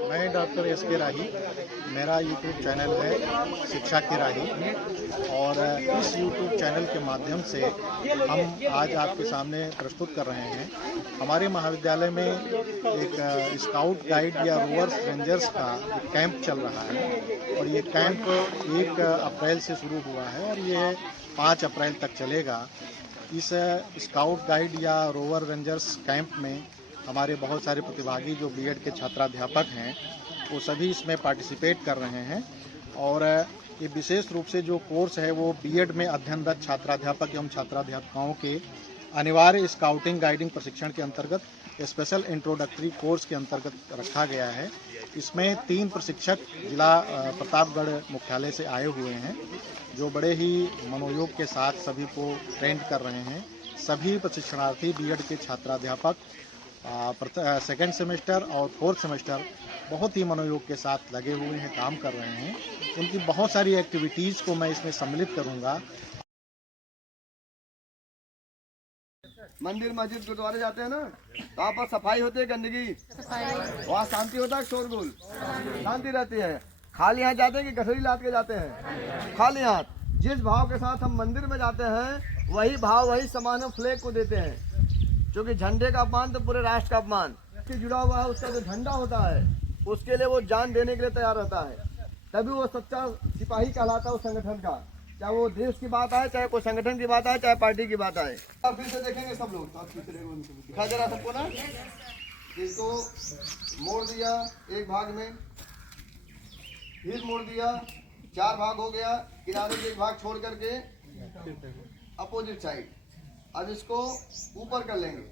मैं doctor S K. राही, मेरा YouTube channel है शिक्षा की राही और इस यूट्यूब चैनल के माध्यम से हम आज आपके सामने प्रस्तुत कर रहे हैं। हमारे महाविद्यालय में एक स्काउट गाइड या रोवर्स रेंजर्स का कैंप चल रहा है और ये कैंप 1 अप्रैल से शुरू हुआ है और ये 5 अप्रैल तक चलेगा। इस स्काउट गाइड या रोवर रेंजर्स कैंप में हमारे बहुत सारे प्रतिभागी जो बीएड के छात्राध्यापक हैं वो सभी इसमें पार्टिसिपेट कर रहे हैं और ये विशेष रूप से जो कोर्स है वो बीएड में अध्ययनरत छात्राध्यापक एवं छात्राध्यापिकाओं के अनिवार्य स्काउटिंग गाइडिंग प्रशिक्षण के अंतर्गत स्पेशल इंट्रोडक्टरी कोर्स के अंतर्गत रखा गया है। इसमें 3 प्रशिक्षक जिला प्रतापगढ़ मुख्यालय से आए हुए हैं जो बड़े ही मनोयोग के साथ सभी को ट्रेंड कर रहे हैं। सभी प्रशिक्षणार्थी बीएड के छात्राध्यापक सेकेंड सेमेस्टर और 4th सेमेस्टर बहुत ही मनोयोग के साथ लगे हुए हैं, काम कर रहे हैं। उनकी बहुत सारी एक्टिविटीज़ को मैं इसमें सम्मिलित करूंगा। मंदिर मस्जिद गुरुद्वारे जाते हैं ना, तो वहाँ पर सफाई होती है, गंदगी वहाँ शांति होता है, शोरगुल शांति रहती है। खाली हाथ जाते हैं कि गठरी लाद के जाते हैं? खाली हाथ। जिस भाव के साथ हम मंदिर में जाते हैं वही भाव वही समान हम फ्लैग को देते हैं, क्योंकि झंडे का अपमान तो पूरे राष्ट्र का अपमान जुड़ा हुआ है। उसका जो झंडा होता है उसके लिए वो जान देने के लिए तैयार रहता है, तभी वो सच्चा सिपाही कहलाता है उस संगठन का। चाहे वो देश की बात आए, चाहे कोई संगठन की बात आए, चाहे पार्टी की बात आए। अब फिर से देखेंगे सब लोग, दिखा जरा सबको ना। इसको मोड़ दिया एक भाग में, फिर मोड़ दिया, 4 भाग हो गया। किनारे से एक भाग छोड़ करके अपोजिट साइड। अब इसको ऊपर कर लेंगे,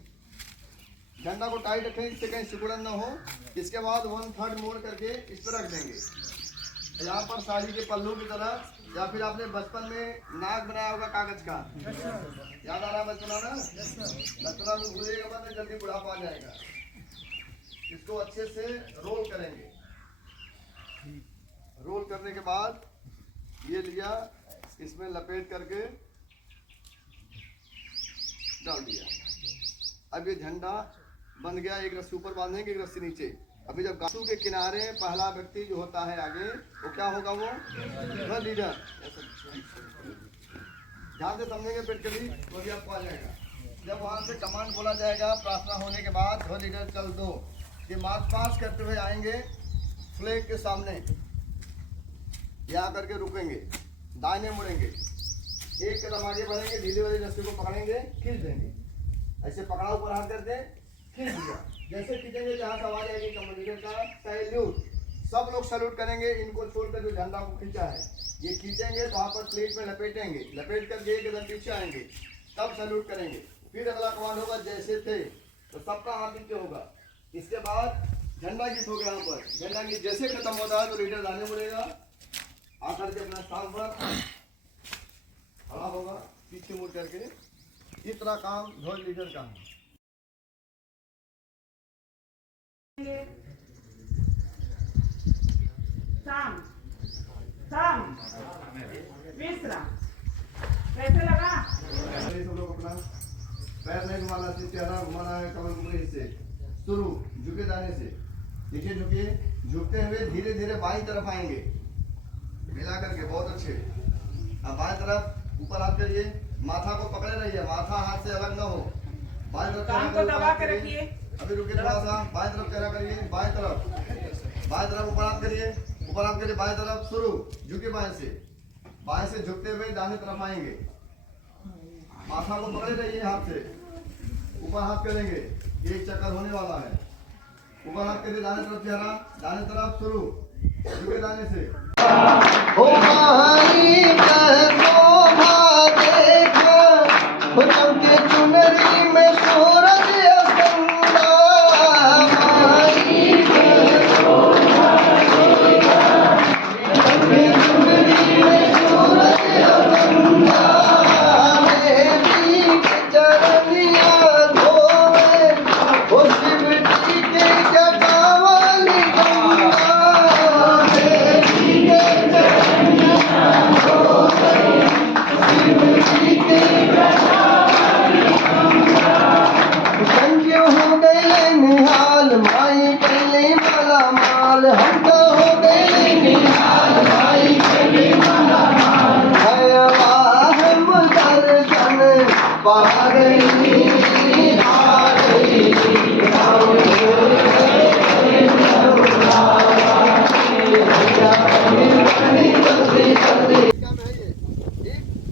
झंडा को टाइट रखेंगे इससे कहीं सिकुड़न ना हो। इसके बाद 1/3 मोड़ करके इस पर रख देंगे। यहाँ पर साड़ी के पल्लू की तरह, या फिर आपने बचपन में नाक बनाया होगा कागज का, याद आ रहा है बचपना ना? बचपना को भूलेगा मत, जल्दी बुढ़ापा आ जाएगा। इसको अच्छे से रोल करेंगे। रोल करने के बाद ये लिया, इसमें लपेट करके डाल दिया। अब ये झंडा बन गया। एक रस्सी ऊपर बांधेंगे, एक रस्सी नीचे। अभी जब गासू के किनारे पहला व्यक्ति जो होता है आगे, वो क्या होगा? वो लीडर। ध्यान से समझेंगे प्रैक्टिकली तो भी आपको आ जाएगा। जब वहां से कमांड बोला जाएगा प्रार्थना होने के बाद, वो लीडर चल दो, ये मार्च पास करते हुए आएंगे फ्लैग के सामने, यहाँ करके रुकेंगे, दाहिने मुड़ेंगे, एक कदम आगे बढ़ेंगे, ढीली वाली रस्सी को पकड़ेंगे, खींच देंगे। ऐसे पकड़ा ऊपर हाथ करके खींच दिया। जैसे खींचेंगे जहाँ से आवाज आएगी कमांडर का सैल्यूट, सब लोग सैल्यूट करेंगे। इनको छोड़कर जो झंडा को खींचा है ये खींचेंगे, तो वहाँ पर प्लेट में लपेटेंगे, लपेट कर एक कदम पीछे आएंगे, तब सैल्यूट करेंगे। फिर अगला कमांड होगा जैसे थे, तो सबका हाथ नीचे होगा। इसके बाद झंडा गीत हो गया। यहाँ पर झंडा गीत जैसे खत्म होता है तो लीडर दाने मुड़ेगा, आकर के अपना स्थान पर खड़ा होगा, पीछे मुड़ करके। इतना काम ध्वज लीडर का है। शाम शाम विश्राम कैसे लगा? सब लोग अपना पैर नहीं घुमाना, सिर्फ चेहरा घुमाना है। कमर घुमाने से शुरू, झुके जाने से। देखिए झुकिए, झुकते हुए धीरे धीरे बाईं तरफ आएंगे, मिला करके। बहुत अच्छे। अब बाईं तरफ ऊपर हाथ करिए, माथा को पकड़े रहिए, माथा हाथ से अलग ना हो। बाईं तरफ कान को दबा के रखिए। अभी रुकिए थोड़ा सा, बाईं तरफ चेहरा करिए, बाईं तरफ ऊपर हाथ करिए, ऊपर हाथ करिए, बाईं तरफ शुरू, झुके बाएं से झुकते हुए दाहिने तरफ आएंगे। माथा को पकड़े रहिए, हाथ से ऊपर हाथ करेंगे, एक चक्कर होने वाला है। ऊपर हाथ करिए, दाहिने तरफ चेहरा, दाहिने तरफ शुरू, झुके दाहिने से। चुनरी में सूरज आज हम तो हो गए निहाल भाई के माला है वाहम दर्शन पा गई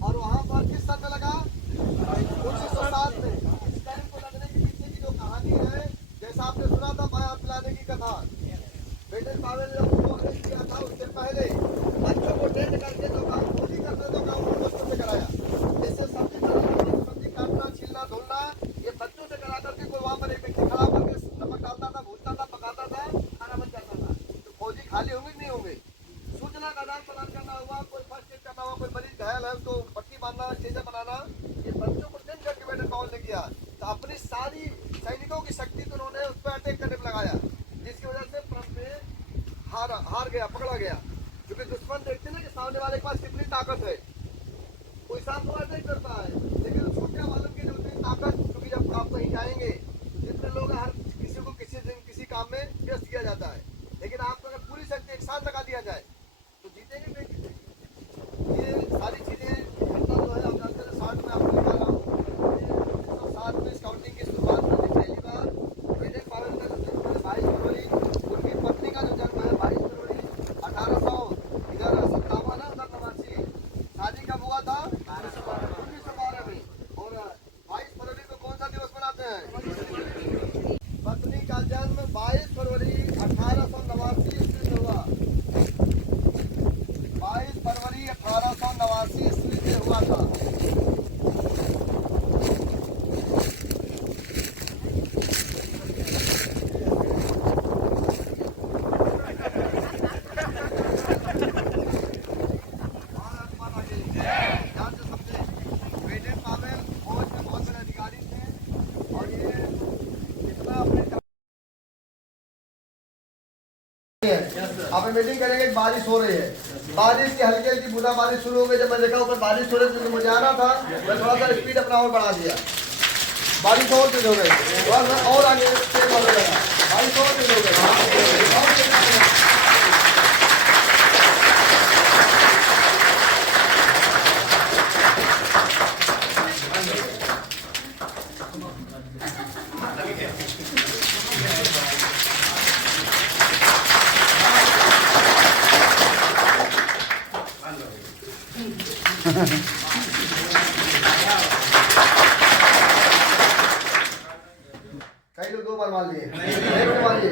और वहाँ पर किस साल में लगा 1907 में। इस टाइम को लगने के पीछे की जो कहानी है, जैसा आपने सुना था माया पिलाने की कथा, बेटे पावेल ने उपदेश किया था उससे पहले बच्चों को टेंट करके जो काम पूरी करते तो काम बच्चों से कराया। जैसे सब्जी काटना छीलना धुलना ये बच्चों से करा करके कोई वहाँ पर एक व्यक्ति खड़ा करके नमक डालता था, भूनता था, पकाता था, खाना बन जाता था। तो फौजी खाली होंगे नहीं होंगे, सूचना का आदान प्रदान करना हुआ, कोई फर्स्ट एड करना हुआ, कोई मरीज घायल है उसको पट्टी बांधना, चेजा बनाना, ये बच्चों को टेंट करके बेटे पावल ने किया। तो अपनी सारी सैनिकों की शक्ति तो उन्होंने उस पर अटैक करने में लगाया, जिसकी वजह से फ्रंट में हार गया, पकड़ा गया। क्योंकि दुश्मन देखते ना कि सामने वाले के पास कितनी ताकत है, कोई साथ वो अटैक करता है, लेकिन उसको क्या मालूम कि उतनी ताकत, क्योंकि जब आप कहीं जाएंगे जितने लोग हर किसी को किसी दिन किसी काम में व्यस्त किया जाता है, लेकिन आपको अगर पूरी शक्ति एक साथ लगा दिया जाए तो जीतेंगे नहीं जीतेंगे। ये सारी चीजें घटना जो है आप जानते हैं 60 में आपको निकाल रहा हूँ। 1907 में स्काउटिंग की शुरुआत करने पहली बार बेटे पावेल का जो जन्म है 22 फरवरी, उनकी पत्नी का जो जन्म है 22 फरवरी 1887 शादी कब हुआ था 1912 में। और 22 फरवरी को कौन सा दिवस मनाते हैं? पत्नी का जन्म 22 फरवरी 1889 ईस्वी में हुआ। 22 फरवरी 1889 ईस्वी में हुआ था। बेटे पावेल फौज में बहुत बड़े अधिकारी थे और ये इतना अपने आप मीटिंग करेंगे, बारिश हो रही है, बारिश की हल्की हल्की बूंदा बारिश शुरू हो गई। जब मैं देखा ऊपर बारिश हो रही थी, मुझे आना था, मैं थोड़ा सा स्पीड अपना और बढ़ा दिया, बारिश और तेज हो गई और आगे तेज हो गया, बारिश और तेज हो गई। कई लोग 2 बार मार लिए, एक बार मारिए।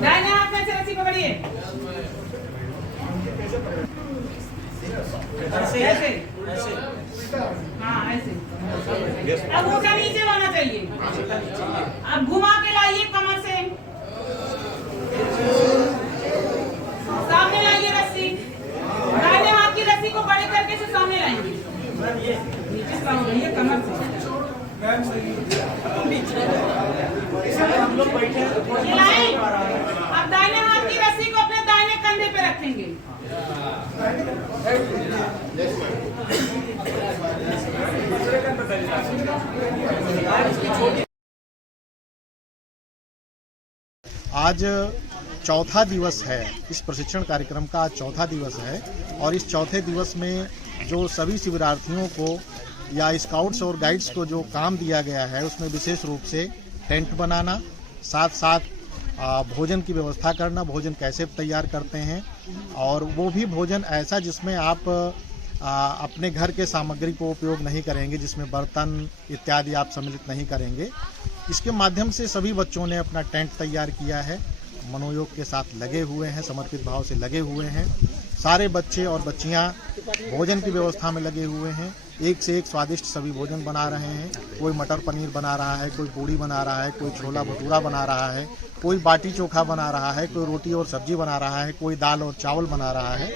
दाहिने हाथ में से रस्सी पकड़िए, ऐसे हाँ ऐसे। अब ऊँचा नीचे होना चाहिए, अब घुमा के लाइए कमर से, सामने लाइए रस्सी, दाहिने हाथ की रस्सी को बड़े करके से सामने लाएंगे, नीचे लाइए कमर से, ये लाए। अब दाहिने हाथ की रस्सी को अपने दाहिने कंधे पे रखेंगे, आज चौथा दिवस है, इस प्रशिक्षण कार्यक्रम का आज चौथा दिवस है और इस चौथे दिवस में जो सभी शिविरार्थियों को या स्काउट्स और गाइड्स को जो काम दिया गया है उसमें विशेष रूप से टेंट बनाना, साथ साथ भोजन की व्यवस्था करना, भोजन कैसे तैयार करते हैं और वो भी भोजन ऐसा जिसमें आप अपने घर के सामग्री को उपयोग नहीं करेंगे, जिसमें बर्तन इत्यादि आप सम्मिलित नहीं करेंगे। इसके माध्यम से सभी बच्चों ने अपना टेंट तैयार किया है, मनोयोग के साथ लगे हुए हैं, समर्पित भाव से लगे हुए हैं। सारे बच्चे और बच्चियां भोजन की व्यवस्था में लगे हुए हैं, एक से एक स्वादिष्ट सभी भोजन बना रहे हैं। कोई मटर पनीर बना रहा है, कोई पूड़ी बना रहा है, कोई छोला भटूरा बना रहा है, कोई बाटी चोखा बना रहा है, कोई रोटी और सब्जी बना रहा है, कोई दाल और चावल बना रहा है।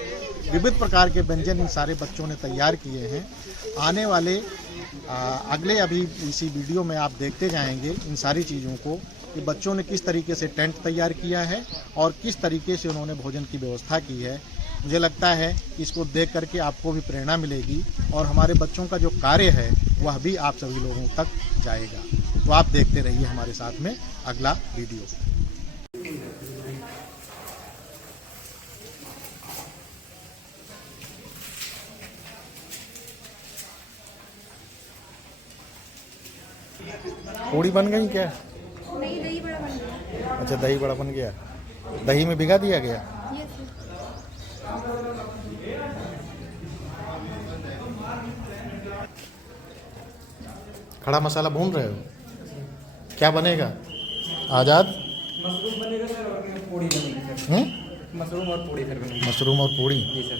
विविध प्रकार के व्यंजन इन सारे बच्चों ने तैयार किए हैं। आने वाले अगले अभी इसी वीडियो में आप देखते जाएंगे इन सारी चीज़ों को कि बच्चों ने किस तरीके से टेंट तैयार किया है और किस तरीके से उन्होंने भोजन की व्यवस्था की है। मुझे लगता है कि इसको देख करके आपको भी प्रेरणा मिलेगी और हमारे बच्चों का जो कार्य है वह भी आप सभी लोगों तक जाएगा। तो आप देखते रहिए हमारे साथ में अगला वीडियो। पूड़ी बन गई क्या? नहीं, दही बड़ा बन गया। अच्छा, दही बड़ा बन गया। दही में भिगा दिया गया। खड़ा मसाला भून रहे हो, क्या बनेगा? आजाद मशरूम बनेगा सर और पूड़ी बनेगी सर। मशरूम और पूड़ी सर बनेगी। मशरूम और पूड़ी, जी सर।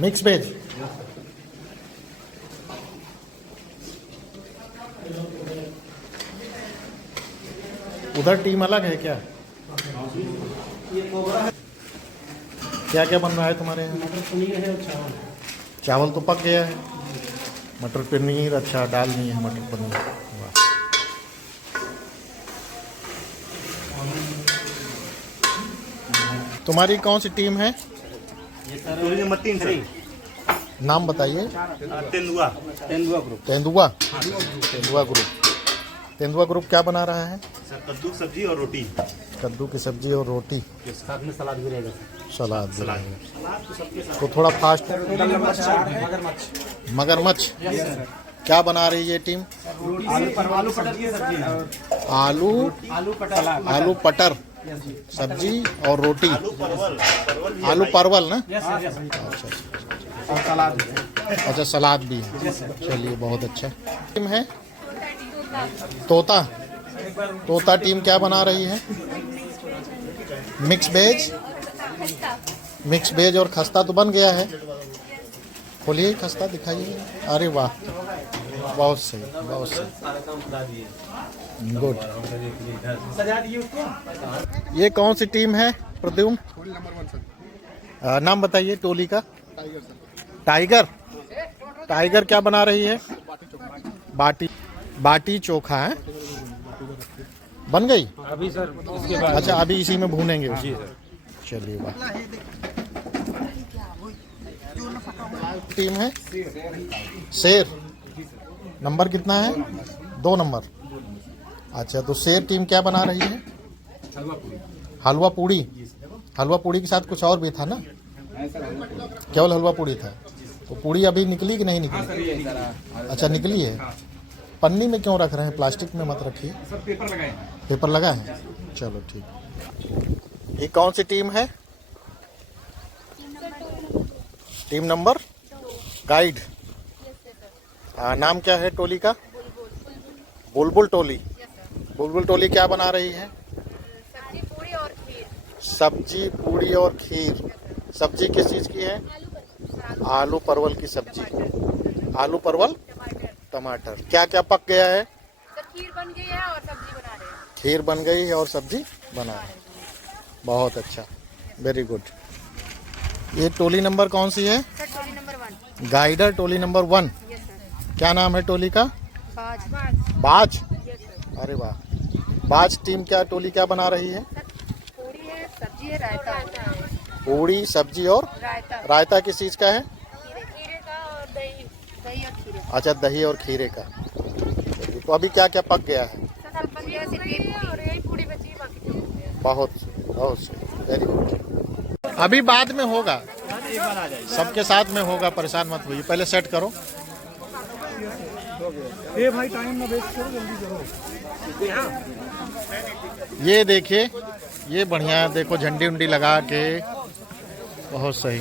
Mix veg. उधर टीम अलग है क्या? क्या क्या बन रहा है तुम्हारे यहाँ? मटर पनीर है और चावल। चावल तो पक गया है, मटर पनीर अच्छा डाल नहीं है मटर पनीर। वाह। तुम्हारी कौन सी टीम है? ये सर नंबर 3 सर। नाम बताइए। तेंदुआ ग्रुप। तेंदुआ ग्रुप। तेंदुआ ग्रुप क्या बना रहा है? सर कद्दू सब्जी और रोटी। कद्दू की सब्जी और रोटी, साथ में सलाद भी रहेगा सर। सलाद भी रहेगा। तो थोड़ा फास्ट। मगरमच्छ क्या बना रही है ये टीम? आलू पटर की सब्जी है। आलू पटर सब्जी और रोटी। आलू परवल ना? अच्छा, सलाद भी है। चलिए, बहुत अच्छा। टीम है तोता टीम क्या बना रही है? मिक्स वेज और खस्ता तो बन गया है। खोलिए खस्ता, दिखाइए। अरे वाह, बहुत सही, बहुत सही, गुड। ये कौन सी टीम है प्रद्युम्न? नाम बताइए टोली का। टाइगर क्या बना रही है? बाटी चोखा है। बन गई अभी सर इसके बाद। अच्छा, अभी इसी में भूनेंगे। चलिए, वाह। टीम है शेर। नंबर कितना है? 2 नंबर। अच्छा, तो शेर टीम क्या बना रही है? हलवा पूड़ी। हलवा पूड़ी के साथ कुछ और भी था ना? केवल हलवा पूड़ी था। तो पूड़ी अभी निकली कि नहीं निकली? अच्छा, निकली है। पन्नी में क्यों रख रहे हैं? प्लास्टिक में मत रखिए। सर पेपर लगाए। पेपर लगा है? चलो ठीक। ये कौन सी टीम है? Team number guide. नाम क्या है टोली का? बुलबुल टोली। बुलबुल टोली क्या बना रही है? सब्जी पूड़ी और खीर। सब्जी किस चीज़ की है? आलू परवल की सब्जी। आलू परवल टमाटर। क्या क्या पक गया है? खीर बन गई है और सब्जी बना रहे हैं। खीर बन गई है और सब्जी बना रहे हैं। बहुत अच्छा, वेरी गुड। ये टोली नंबर कौन सी है? सर टोली नंबर 1। गाइडर टोली नंबर 1। Yes sir. क्या नाम है टोली का? बाज। Yes sir. अरे वाह। बाज टीम क्या टोली क्या बना रही है? पूरी है, सब्जी है, रायता है। पूड़ी सब्जी और रायता। रायता किस चीज़ का है? खीरे का और दही और खीरे। अच्छा, दही और खीरे का। तो अभी क्या क्या पक गया है? सब बन गया, सिर्फ एक और यही पूरी बची है, बाकी सब हो गया। बहुत सही, वेरी गुड। अभी बाद में होगा, सबके साथ में होगा, परेशान मत होइए। पहले सेट करो। ये भाई टाइम ना वेस्ट करो, जल्दी करो। ये देखिए, ये बढ़िया। देखो झंडी उंडी लगा के, बहुत सही।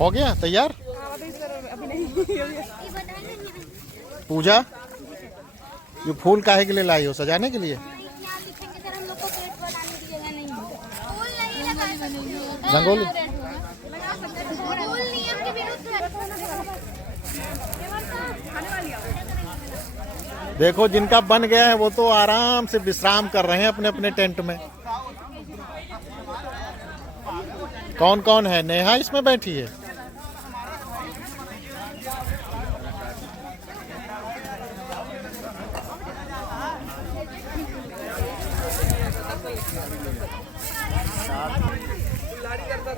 हो गया तैयार? पूजा, ये फूल काहे के लिए लाई हो? सजाने के लिए? रंगोली। देखो, जिनका बन गया है वो तो आराम से विश्राम कर रहे हैं अपने अपने टेंट में। कौन कौन है? नेहा इसमें बैठी है।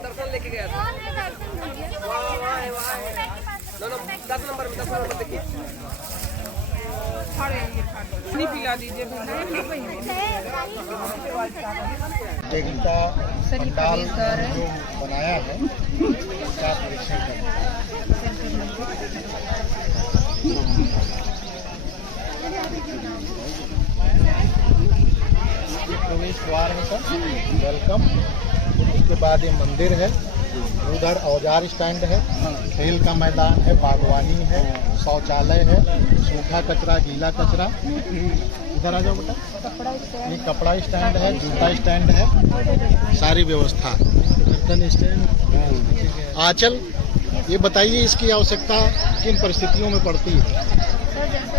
दर्शन लेके गया था। दोनों 10 नंबर देखिए। पानी पिला दीजिए देविका पंडाल जो बनाया है उसका परीक्षण करना प्रवेश द्वार है सर, वेलकम। उसके बाद ये मंदिर है, उधर औजार स्टैंड है, खेल का मैदान है, बागवानी है, शौचालय है, सूखा कचरा गीला कचरा। इधर आ जाओ बेटा, ये कपड़ा स्टैंड है, जूता स्टैंड है, सारी व्यवस्था। बर्तन स्टैंड। आंचल, ये बताइए इसकी आवश्यकता किन परिस्थितियों में पड़ती है? सर जैसे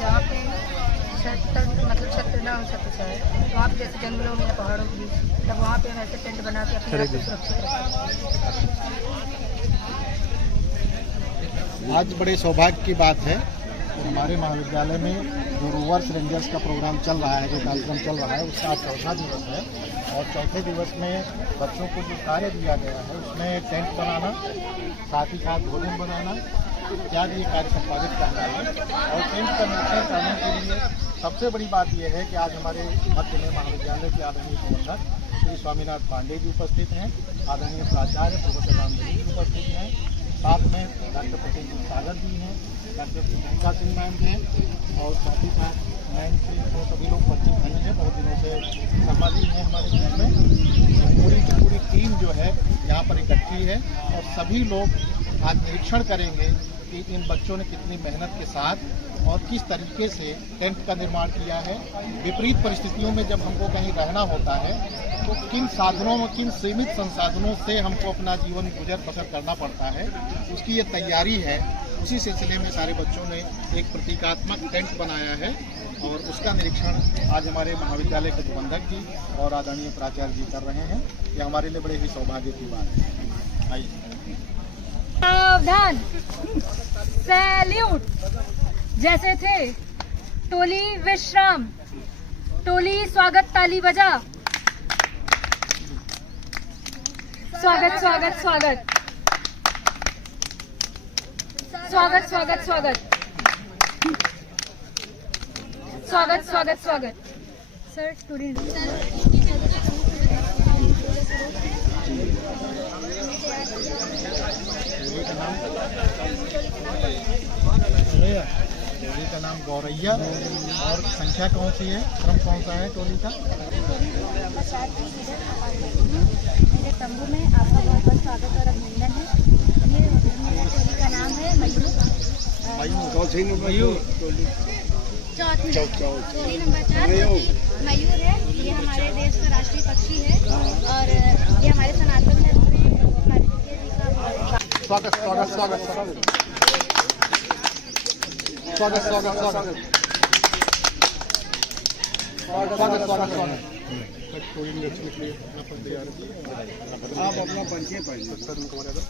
जहाँ पे मतलब छत ना हो सकता है, वहाँ पे जैसे जंगलों में या पहाड़ों के बीच, तब वहाँ पे हम ऐसे टेंट बना के अपने आप को सुरक्षित रखें। आज बड़े सौभाग्य की बात है कि हमारे महाविद्यालय में जो रोवर्स रेंजर्स का प्रोग्राम चल रहा है, जो कार्यक्रम चल रहा है, उसका आज चौथा दिवस है। और चौथे दिवस में बच्चों को जो कार्य दिया गया है उसमें टेंट बनाना, साथ ही साथ भोजन बनाना इत्यादि ये कार्य संपादित करना है। और टेंट का निरीक्षण करने के लिए सबसे बड़ी बात यह है कि आज हमारे मध्य में महाविद्यालय के आदरणीय प्रबंधक श्री स्वामीनाथ पांडे जी उपस्थित हैं, आदरणीय प्राचार्य प्रोफेसर रामदेव जी उपस्थित हैं, साथ में डॉक्टर पटेल जी सागर जी हैं, डॉक्टर प्रियंका सिंह मैम हैं, और साथ ही साथ मैम से तो सभी लोग परिचित नहीं हैं, बहुत दिनों से शर्मा जी हैं हमारे घर में। पूरी की पूरी टीम जो है यहाँ पर इकट्ठी है और सभी लोग आज निरीक्षण करेंगे कि इन बच्चों ने कितनी मेहनत के साथ और किस तरीके से टेंट का निर्माण किया है। विपरीत परिस्थितियों में जब हमको कहीं रहना होता है तो किन साधनों में, किन सीमित संसाधनों से हमको अपना जीवन गुजर बसर करना पड़ता है, उसकी ये तैयारी है। उसी सिलसिले में सारे बच्चों ने एक प्रतीकात्मक टेंट बनाया है और उसका निरीक्षण आज हमारे महाविद्यालय के प्रबंधक जी और आदरणीय प्राचार्य जी कर रहे हैं। ये हमारे लिए बड़े ही सौभाग्य की बात है। आइए। सावधान, सैल्यूट। जैसे थे टोली विश्राम, टोली स्वागत ताली बजा। स्वागत स्वागत स्वागत स्वागत स्वागत स्वागत स्वागत स्वागत स्वागत। सर स्टूडेंट टोली का नाम गौरैया। और संख्या कौन सी है, क्रम कौन सा है टोली का? मेरे तंबू में आपका बहुत बहुत स्वागत और अभिनंदन है। ये मेरा टोली का नाम है मयूर। चौथी टोली नंबर 4 मयूर है। ये हमारे देश का राष्ट्रीय पक्षी है और ये हमारे सनातन धर्म में भारतीय जी का स्वागत स्वागत स्वागत स्वागत स्वागत स्वागत स्वागत स्वागत स्वागत स्वागत। आप अपना पंछी पाइए सर,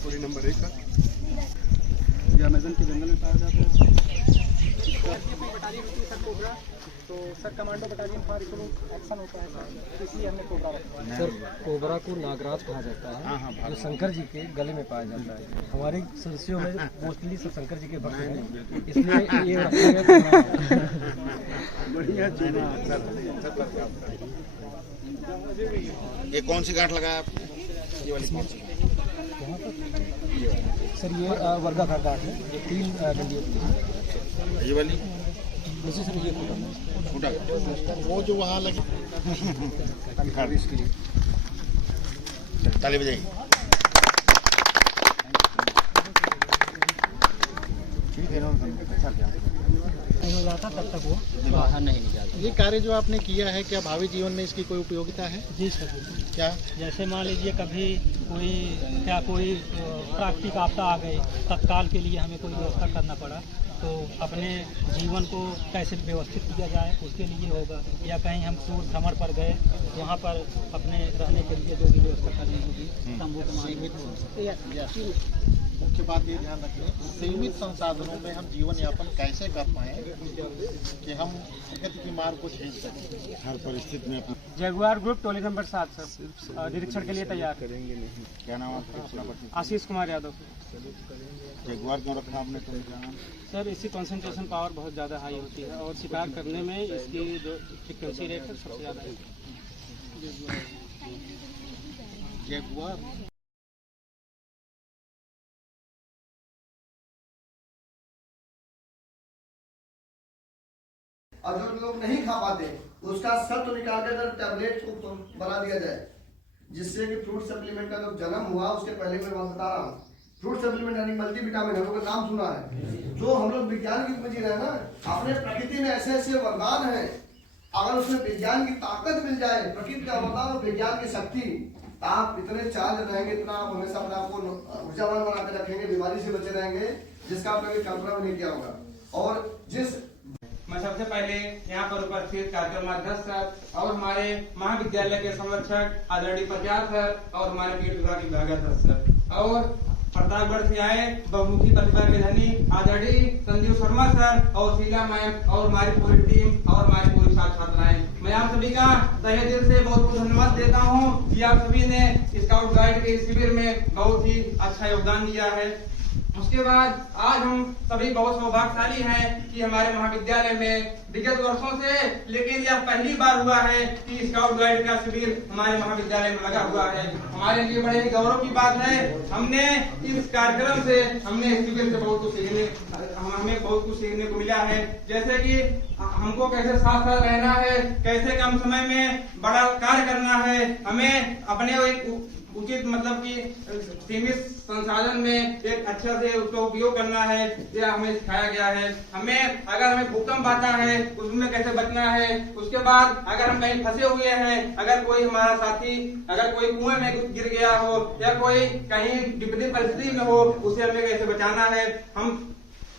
टोली नंबर 1 का ये अमेजन के जंगल में पाया जाता है। तो sir commando battalion for action होता है सर, इसलिए हमने कोबरा रखा है। सर कोबरा को नागराज कहा जाता है, जो शंकर जी के गले में पाया जाता है। हमारे सदस्यों में मोस्टली सब शंकर जी के भक्त हैं, इसलिए ये रखा गया। बढ़िया चीज है ये कौन सी गांठ लगाया आपने? ये वाली कौन सी? सर ये वर्गाकार गांठ है, ये 3 डंडी होती है। ये वाली जैसे सर ये छोटा वो जो वहाँ लगे ताली बजाइए। ठीक है ना, अच्छा क्या जाता तब तक वो बाहर नहीं निकलता। ये कार्य जो आपने किया है, क्या भावी जीवन में इसकी कोई उपयोगिता है? जी सर। क्या? जैसे मान लीजिए कभी कोई प्राकृतिक आपदा आ गई, तत्काल के लिए हमें कोई व्यवस्था करना पड़ा, तो अपने जीवन को कैसे व्यवस्थित किया जाए उसके लिए होगा। या कहीं हम सूर्य भ्रमण पर गए, वहाँ पर अपने रहने के लिए जो भी व्यवस्था करनी होगी, तंबू के माध्यम से। मुख्य मुख्य बात ये ध्यान रखें, सीमित संसाधनों में हम जीवन यापन कैसे कर पाएं कि हम प्रकृति की मार को झेल सकें हर परिस्थिति में। जगुआर ग्रुप टोली नंबर 7 सर, निरीक्षण के लिए तैयार करेंगे। नहीं, क्या नाम है अपना? आशीष कुमार यादव। जगुआर क्यों रखा आपने? तो जाना सर, इसकी कंसंट्रेशन पावर बहुत ज़्यादा हाई होती है और शिकार करने में इसकी जो फ्रिक्वेंसी रेट है सबसे ज़्यादा है। जगुआर और जो लोग नहीं खा पाते उसका सत्व निकाल कर अगर टैबलेट को बना दिया जाए, जिससे कि फ्रूट सप्लीमेंट का जो जन्म हुआ उसके पहले मैं बता रहा हूँ। फ्रूट सप्लीमेंट यानी मल्टी विटामिन, हम लोग का नाम सुना है। जो हम लोग विज्ञान की में जी रहे हैं ना, अपने प्रकृति में ऐसे ऐसे वरदान है, अगर उसमें विज्ञान की ताकत मिल जाए, प्रकृति का वरदान और विज्ञान की शक्ति, आप इतने चार्ज रहेंगे, इतना आप हमेशा अपने आप को ऊर्जावान बना के रखेंगे, बीमारी से बचे रहेंगे जिसका आपने कभी कल्पना भी नहीं किया होगा। और जिस मैं सबसे पहले यहाँ पर उपस्थित कार्यक्रम अध्यक्ष सर और हमारे महाविद्यालय के संरक्षक आदरणीय प्रचार सर और हमारे पीठ विभाग के विभागाध्यक्ष सर और प्रतापगढ़ से आए बहुमुखी प्रतिभा के धनी आदरणीय संजीव शर्मा सर और शीला मैम और हमारी पूरी टीम और हमारी पूरी छात्राएं, मैं आप सभी का तहे दिल से बहुत बहुत धन्यवाद देता हूँ कि आप सभी ने स्काउट गाइड के शिविर में बहुत ही अच्छा योगदान दिया है। उसके बाद आज हम सभी बहुत सौभाग्यशाली हैं कि हमारे महाविद्यालय में विगत वर्षों से लेकिन यह पहली बार हुआ है कि स्काउट गाइड का शिविर हमारे महाविद्यालय में लगा हुआ है। हमारे लिए बड़े ही गौरव की बात है। हमने इस कार्यक्रम से हमने इस शिविर से बहुत कुछ सीखने हमें बहुत कुछ सीखने को मिला है, जैसे कि हमको कैसे साथ साथ रहना है, कैसे कम समय में बड़ा कार्य करना है, हमें अपने एक उचित मतलब कि सीमित संसाधन में एक अच्छा से उसका उपयोग करना है, यह हमें सिखाया गया है। हमें अगर हमें भूकंप आता है उसमें कैसे बचना है, उसके बाद अगर हम कहीं फंसे हुए हैं, अगर कोई हमारा साथी अगर कोई कुएं में गिर गया हो या कोई कहीं विपरीत परिस्थिति में हो, उसे हमें कैसे बचाना है, हम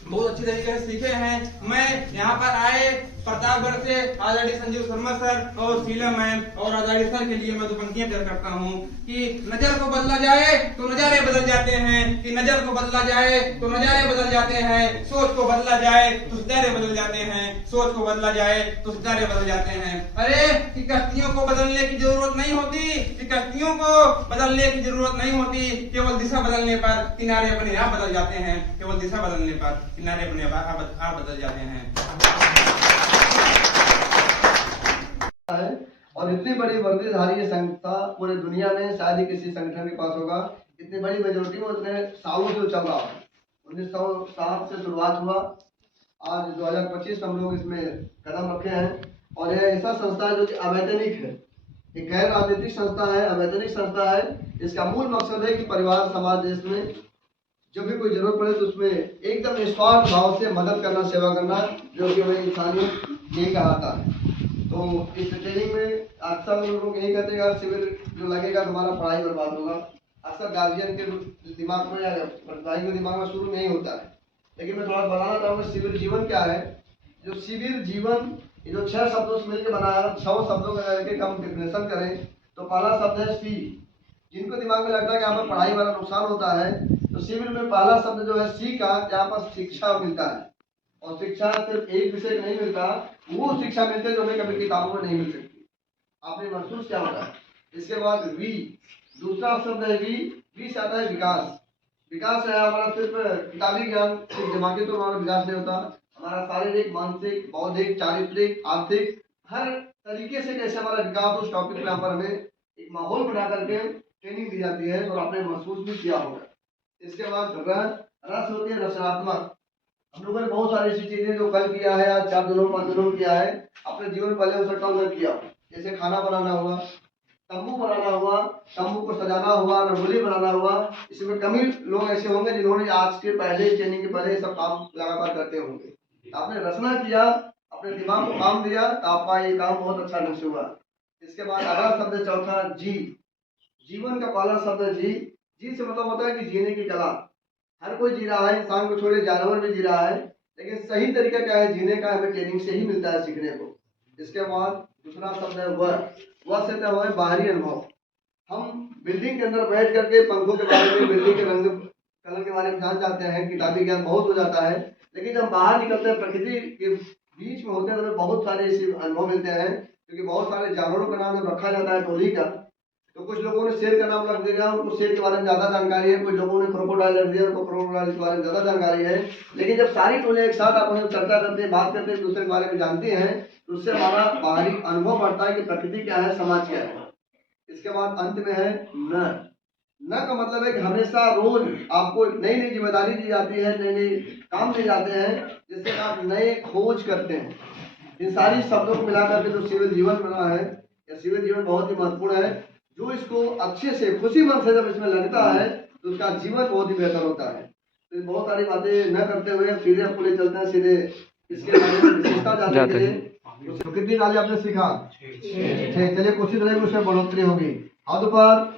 बहुत अच्छी तरीके से सीखे हैं। मैं यहाँ पर आए प्रतापगढ़ से आदरणीय संजीव शर्मा सर और शीला मैम और आदरणीय सर के लिए मैं दो पंक्तियां तैयार करता हूँ कि नजर को बदला जाए तो नजारे बदल जाते हैं, कि नजर को बदला जाए तो नजारे बदल जाते हैं, सोच को बदला जाए तो सितारे बदल जाते हैं, सोच को बदला जाए तो सितारे बदल जाते हैं। अरे कि कश्तियों को बदलने की जरूरत नहीं होती, कि कश्तियों को बदलने की जरूरत नहीं होती, केवल दिशा बदलने पर किनारे अपने आप बदल जाते हैं, केवल दिशा बदलने पर किनारे अपने आप बदल जाते हैं। और इतनी बड़ी वर्दीधारी संस्था पूरे दुनिया में शायद ही किसी संगठन के पास होगा। इतनी बड़ी मेजोरिटी में इतने सालों से चल रहा है। 1960 से शुरुआत हुआ, आज 2025 हम लोग इसमें कदम रखे हैं। और यह ऐसा संस्था है जो कि अवैतनिक है, एक गैर राजनीतिक संस्था है, अवैतनिक संस्था है। इसका मूल मकसद है कि परिवार समाज देश में जब भी कोई जरूरत पड़े तो उसमें एकदम निस्वार्थ भाव से मदद करना, सेवा करना, जो कि हमें इंसानियत यही कहलाता है। तो इस ट्रेनिंग में अक्सर लोग यही कहते हैं शिविर जो लगेगा तुम्हारा पढ़ाई बर्बाद होगा। अक्सर गार्जियन के दिमाग में या प्रतिभागी के दिमाग में शुरू में ही होता है, लेकिन मैं थोड़ा बताना चाहूँगा शिविर जीवन क्या है। जो शिविर जीवन ये जो 6 शब्दों से मिलकर बनाया, 6 शब्दों का करके हम डिफिनेशन करें तो पहला शब्द है सी। जिनको दिमाग में लगता है कि यहाँ पर पढ़ाई वाला नुकसान होता है, तो शिविर में पहला शब्द जो है सी का, यहाँ पर शिक्षा मिलता है। और शिक्षा सिर्फ एक विषय नहीं मिलता, वो शिक्षा मिलती है जो हमें कभी किताबों में नहीं मिल सकती। आपने महसूस क्या होता है। इसके बाद वी, दूसरा शब्द है वी से आता है विकास। विकास है हमारा सिर्फ किताबी ज्ञान, सिर्फ दिमागी तो हमारा विकास नहीं होता, हमारा शारीरिक, मानसिक, बौद्धिक, चारित्रिक, आर्थिक, हर तरीके से कैसे हमारा विकास, उस टॉपिक पे यहाँ पर हमें एक माहौल बना करके ट्रेनिंग दी जाती है और आपने महसूस भी किया होगा। इसके बाद रस होती है रचनात्मक। हम लोगों ने बहुत सारी ऐसी चीजें जो कल किया है, आज 4 दिनों 5 दिनों किया है, अपने जीवन पहले उसे कम न किया। जैसे खाना बनाना हुआ, तंबू बनाना हुआ, तंबू को सजाना हुआ, रंगोली बनाना हुआ। इसमें कमी लोग ऐसे होंगे जिन्होंने आज के पहले ट्रेनिंग के पहले सब काम लगातार करते होंगे। आपने रचना किया, अपने दिमाग को काम दिया, तो आपका ये काम बहुत अच्छा ढंग से हुआ। इसके बाद अगला शब्द चौथा जी। जीवन का पहला शब्द है जी। जी से मतलब होता है कि जीने की कला। हर कोई जी रहा है, इंसान को छोड़े जानवर भी जी रहा है, लेकिन सही तरीका क्या है जीने का, हमें ट्रेनिंग से ही मिलता है सीखने को। इसके बाद दूसरा शब्द है वह से है बाहरी अनुभव। हम बिल्डिंग के अंदर बैठ करके पंखों के बारे में, बिल्डिंग के रंग का कलर के बारे में जान जाते हैं, किताबी ज्ञान बहुत हो जाता है, लेकिन जब बाहर निकलते हैं प्रकृति के बीच में होते हैं तो हमें बहुत सारे ऐसे अनुभव मिलते हैं, क्योंकि बहुत सारे जानवरों का नाम जब रखा जाता है टोली का, तो कुछ लोगों ने शेर का नाम रख दिया, उनको शेर के बारे में ज़्यादा जानकारी है, कुछ लोगों ने क्रोकोडाइल रख दिया, उनको क्रोकोडाइल के बारे में ज़्यादा जानकारी है। लेकिन जब सारी टोलियाँ एक साथ आपस में चर्चा करते हैं, बात करते हैं, दूसरे के बारे में जानते हैं, तो उससे हमारा बाहरी अनुभव बढ़ता है कि प्रकृति क्या है, समाज क्या है। इसके बाद अंत में है न का मतलब है कि हमेशा रोज आपको एक नई नई जिम्मेदारी दी जाती है, नए नए काम दिए जाते हैं, जिससे आप नए खोज करते हैं। इन सारी शब्दों को मिलाकर के जो सिविल जीवन बना है, यह सिविल जीवन बहुत ही महत्वपूर्ण है। जो इसको अच्छे से खुशी मन से जब इसमें लगता है तो उसका जीवन बहुत ही बेहतर होता है। तो बहुत सारी बातें न करते हुए सीधे आपको ले चलते हैं, सीधे इसके बारे में विशेषता जानने के लिए। तो कितनी गाली आपने सीखा? चलिए कोशिश रहेगी उसमें बढ़ोतरी होगी। हाथ ऊपर।